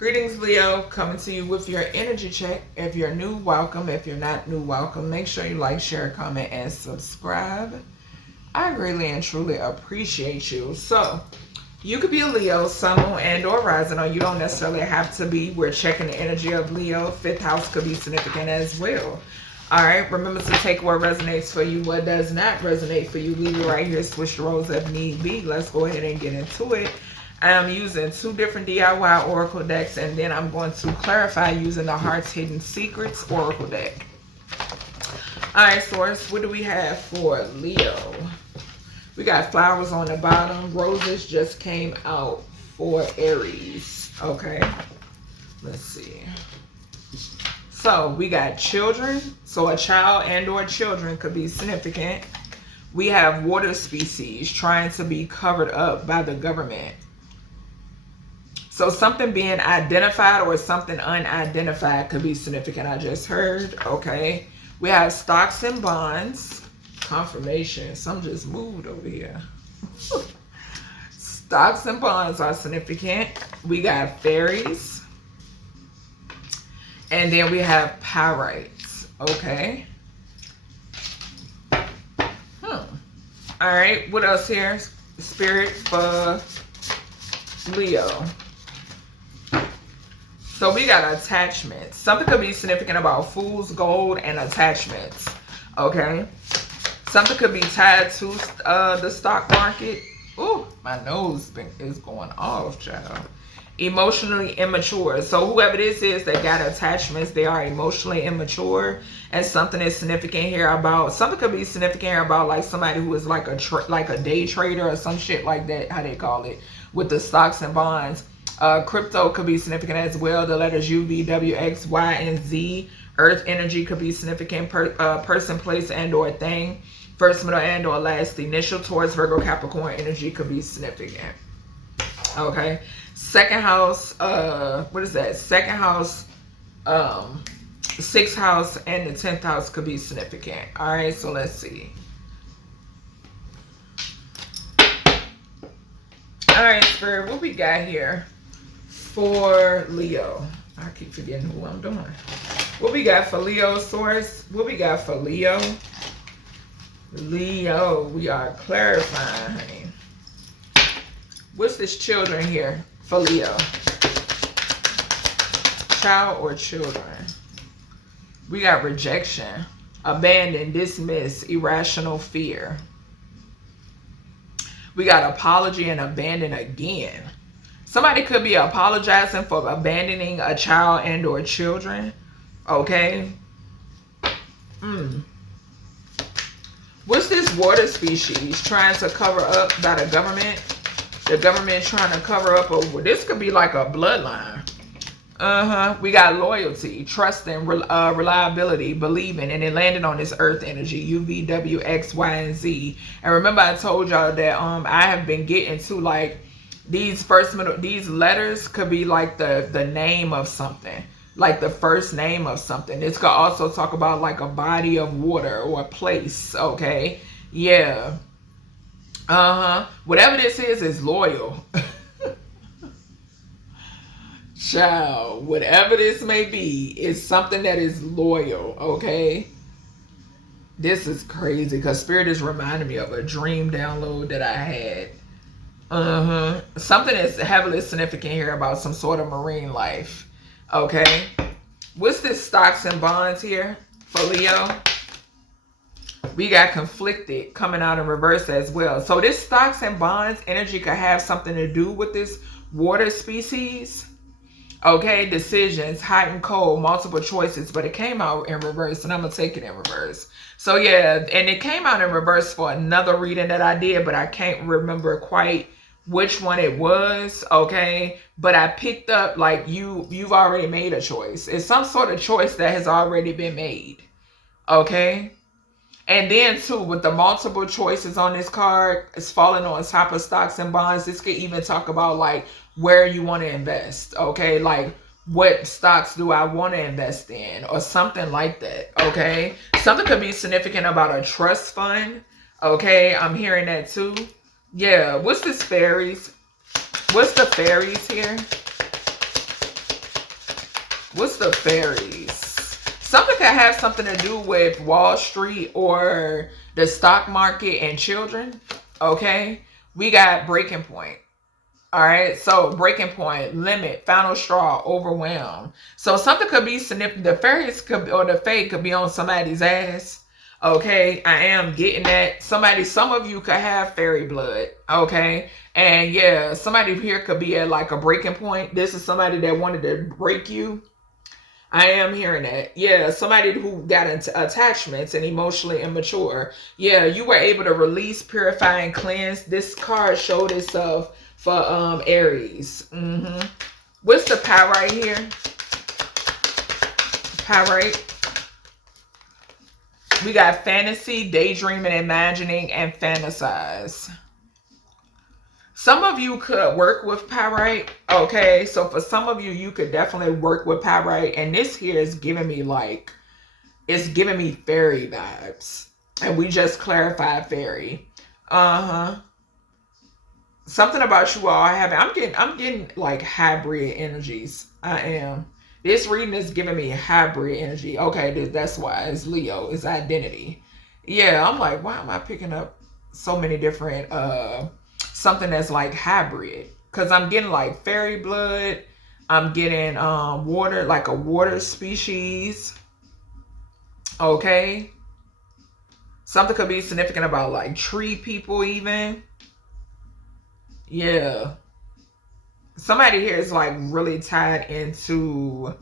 Greetings, Leo, coming to you with your energy check. If you're new, welcome. If you're not new, welcome. Make sure you like, share, comment, and subscribe. I greatly and truly appreciate you. So, you could be a Leo, Sun, Moon, and or rising, or you don't necessarily have to be. We're checking the energy of Leo. Fifth house could be significant as well. All right, remember to take what resonates for you, what does not resonate for you. Leave it right here, switch the roles if need be. Let's go ahead and get into it. I am using 2 different DIY Oracle decks, and then I'm going to clarify using the Heart's Hidden Secrets Oracle deck. All right, Source, what do we have for Leo? We got flowers on the bottom. Roses just came out for Aries. Okay, let's see. So we got children. So a child and or children could be significant. We have water species trying to be covered up by the government. So something being identified or something unidentified could be significant. I just heard. Okay. We have stocks and bonds. Confirmation. Some just moved over here. Stocks and bonds are significant. We got fairies. And then we have pyrites. Okay. All right. What else here? Spirit for Leo. So we got attachments. Something could be significant about fool's gold and attachments. Okay. Something could be tied to the stock market. Ooh, my nose is going off, child. Emotionally immature. So whoever this is that got attachments, they are emotionally immature. And something is significant here about, something could be significant here about like somebody who is like a day trader or some shit like that, how they call it, with the stocks and bonds. Crypto could be significant as well. The letters U, V, W, X, Y, and Z. Earth energy could be significant. Person, place, and or thing. First, middle, and or last initial. Taurus, Virgo, Capricorn energy could be significant. Okay. Second house, what is that? Second house, 6th house, and the 10th house could be significant. All right, so let's see. All right, Spirit, what we got here for Leo? I keep forgetting who I'm doing. What we got for Leo, Source? What we got for Leo? Leo, we are clarifying, honey. What's this children here for Leo? Child or children? We got rejection, abandon, dismiss, irrational fear. We got apology and abandon again. Somebody could be apologizing for abandoning a child and or children. Okay. What's this water species trying to cover up by the government? The government trying to cover up over. This could be like a bloodline. We got loyalty, trust, and reliability, believing, and it landed on this earth energy, U, V, W, X, Y, and Z. And remember I told y'all that I have been getting to like these these letters could be like the name of something, like the first name of something. This could also talk about like a body of water or a place. Okay. Yeah. Whatever this is loyal. Child, whatever this may be, is something that is loyal, okay? This is crazy because Spirit is reminding me of a dream download that I had. Something that's heavily significant here about some sort of marine life, okay? What's this stocks and bonds here for Leo? We got conflicted coming out in reverse as well. So this stocks and bonds energy could have something to do with this water species. Okay, decisions, hot and cold, multiple choices, but it came out in reverse, and I'm going to take it in reverse. So yeah, and it came out in reverse for another reading that I did, but I can't remember quite which one it was, okay? But I picked up, like, you've already made a choice. It's some sort of choice that has already been made, okay? And then, too, with the multiple choices on this card, it's falling on top of stocks and bonds. This could even talk about, like, where you want to invest, okay? Like, what stocks do I want to invest in or something like that, okay? Something could be significant about a trust fund, okay? I'm hearing that, too. Yeah, what's this fairies? What's the fairies here? What's the fairies? Something could have something to do with Wall Street or the stock market and children. Okay. We got breaking point. All right. So breaking point, limit, final straw, overwhelm. So something could be significant. The fairies could, or the fae could be on somebody's ass. Okay. I am getting that. Somebody, some of you could have fairy blood. Okay. And yeah, somebody here could be at like a breaking point. This is somebody that wanted to break you. I am hearing that. Yeah, somebody who got into attachments and emotionally immature. Yeah, you were able to release, purify, and cleanse. This card showed itself for Aries. What's the pyrite here? Pyrite. We got fantasy, daydreaming, imagining, and fantasize. Some of you could work with pyrite. Okay, so for some of you, you could definitely work with pyrite. And this here is giving me like, it's giving me fairy vibes. And we just clarified fairy. Something about you all having, I'm getting like hybrid energies. I am. This reading is giving me hybrid energy. Okay, that's why it's Leo, it's identity. Yeah, I'm like, why am I picking up so many different something that's like hybrid? Because I'm getting like fairy blood. I'm getting water, like a water species. Okay. Something could be significant about like tree people even. Yeah. Somebody here is like really tied into,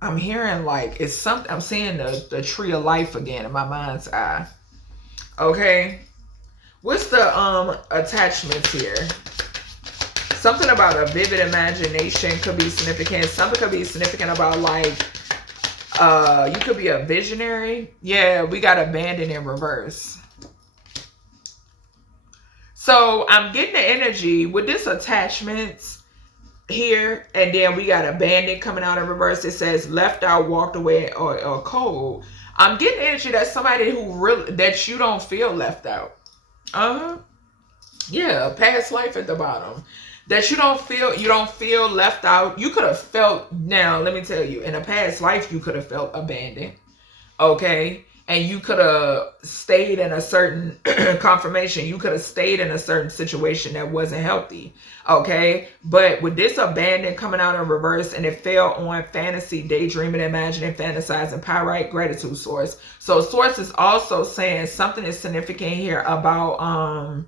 I'm hearing like it's something, I'm seeing the tree of life again in my mind's eye. Okay. What's the attachments here? Something about a vivid imagination could be significant. Something could be significant about like you could be a visionary. Yeah, we got abandoned in reverse. So I'm getting the energy with this attachments here, and then we got abandoned coming out in reverse. It says left out, walked away, or cold. I'm getting energy that somebody who really, that you don't feel left out. Yeah, past life at the bottom. That you don't feel left out. You could have felt, now let me tell you, in a past life you could have felt abandoned. Okay? And you could have stayed in a certain confirmation. You could have stayed in a certain situation that wasn't healthy. Okay? But with this abandon coming out in reverse, and it fell on fantasy, daydreaming, imagining, fantasizing, pyrite, gratitude source. So source is also saying something is significant here about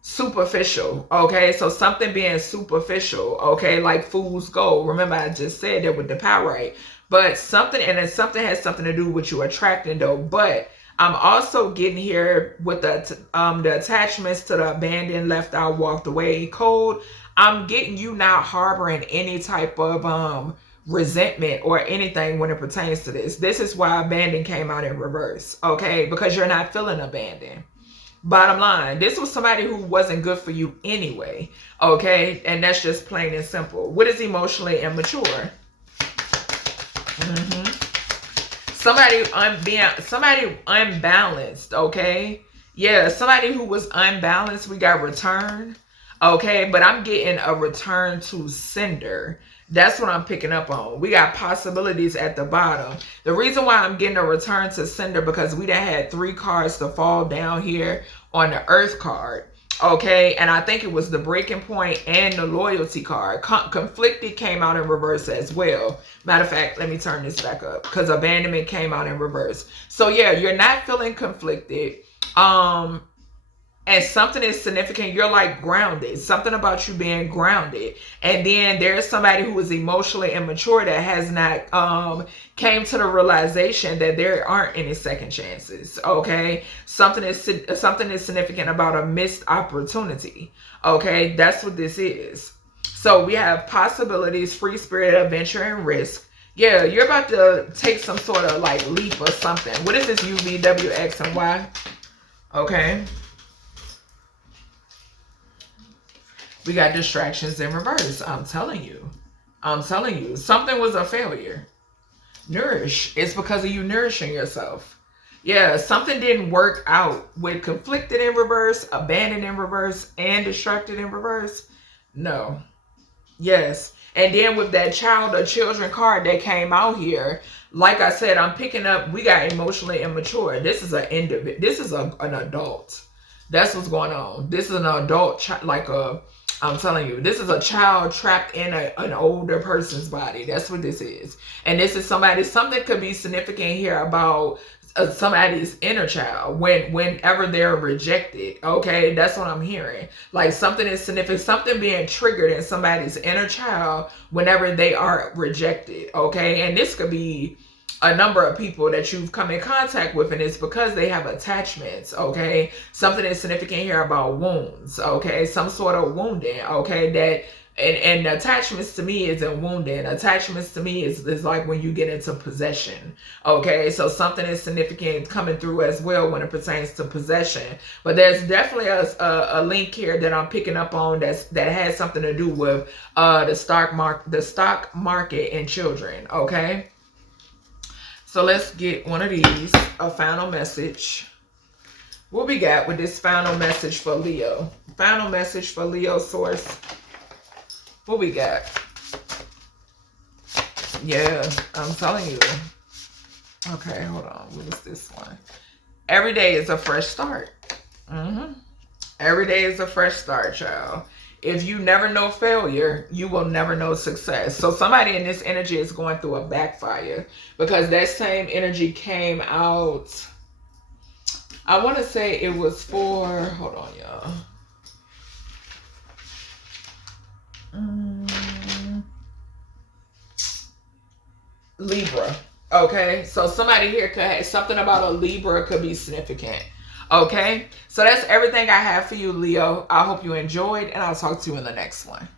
superficial. Okay? So something being superficial. Okay? Like fool's gold. Remember I just said that with the pyrite. But something, and then something has something to do with you attracting though. But I'm also getting here with the attachments to the abandoned, left out, walked away code. I'm getting you not harboring any type of resentment or anything when it pertains to this. This is why abandoned came out in reverse. Okay, because you're not feeling abandoned. Bottom line, this was somebody who wasn't good for you anyway. Okay, and that's just plain and simple. What is emotionally immature? Somebody unbalanced. Okay, yeah, somebody who was unbalanced. We got return. Okay, but I'm getting a return to sender. That's what I'm picking up on. We got possibilities at the bottom. The reason why I'm getting a return to sender, because we done had 3 cards to fall down here on the earth card. Okay, and I think it was the breaking point and the loyalty card. Conflicted came out in reverse as well. Matter of fact, let me turn this back up, because abandonment came out in reverse. So yeah, you're not feeling conflicted. And something is significant. You're like grounded. Something about you being grounded. And then there's somebody who is emotionally immature that has not came to the realization that there aren't any second chances. Okay, something is significant about a missed opportunity. Okay, that's what this is. So we have possibilities, free spirit, adventure, and risk. Yeah, you're about to take some sort of like leap or something. What is this? U, V, W, X, and Y? Okay. We got distractions in reverse. I'm telling you. Something was a failure. Nourish. It's because of you nourishing yourself. Yeah, something didn't work out with conflicted in reverse, abandoned in reverse, and distracted in reverse. No. Yes. And then with that child or children card that came out here, like I said, I'm picking up, we got emotionally immature. This is an individual. This is an adult. That's what's going on. This is an adult, I'm telling you, this is a child trapped in an older person's body. That's what this is. And this is something could be significant here about somebody's inner child whenever they're rejected. Okay, that's what I'm hearing. Like something is significant, something being triggered in somebody's inner child whenever they are rejected. Okay, and this could be a number of people that you've come in contact with, and it's because they have attachments. Okay, something is significant here about wounds. Okay, some sort of wounding. Okay, that and attachments to me isn't wounding. Attachments to me is like when you get into possession. Okay, so something is significant coming through as well when it pertains to possession. But there's definitely a link here that I'm picking up on that has something to do with the stock market and children. Okay, so let's get one of these, a final message. What we got with this final message for Leo? Final message for Leo source. What we got? Yeah, I'm telling you. Okay, hold on. What is this one? Every day is a fresh start. Every day is a fresh start, child. If you never know failure, you will never know success. So somebody in this energy is going through a backfire because that same energy came out. I want to say it was for, hold on, y'all. Libra. Okay, so somebody here could have something about a Libra could be significant. Okay, so that's everything I have for you, Leo. I hope you enjoyed, and I'll talk to you in the next one.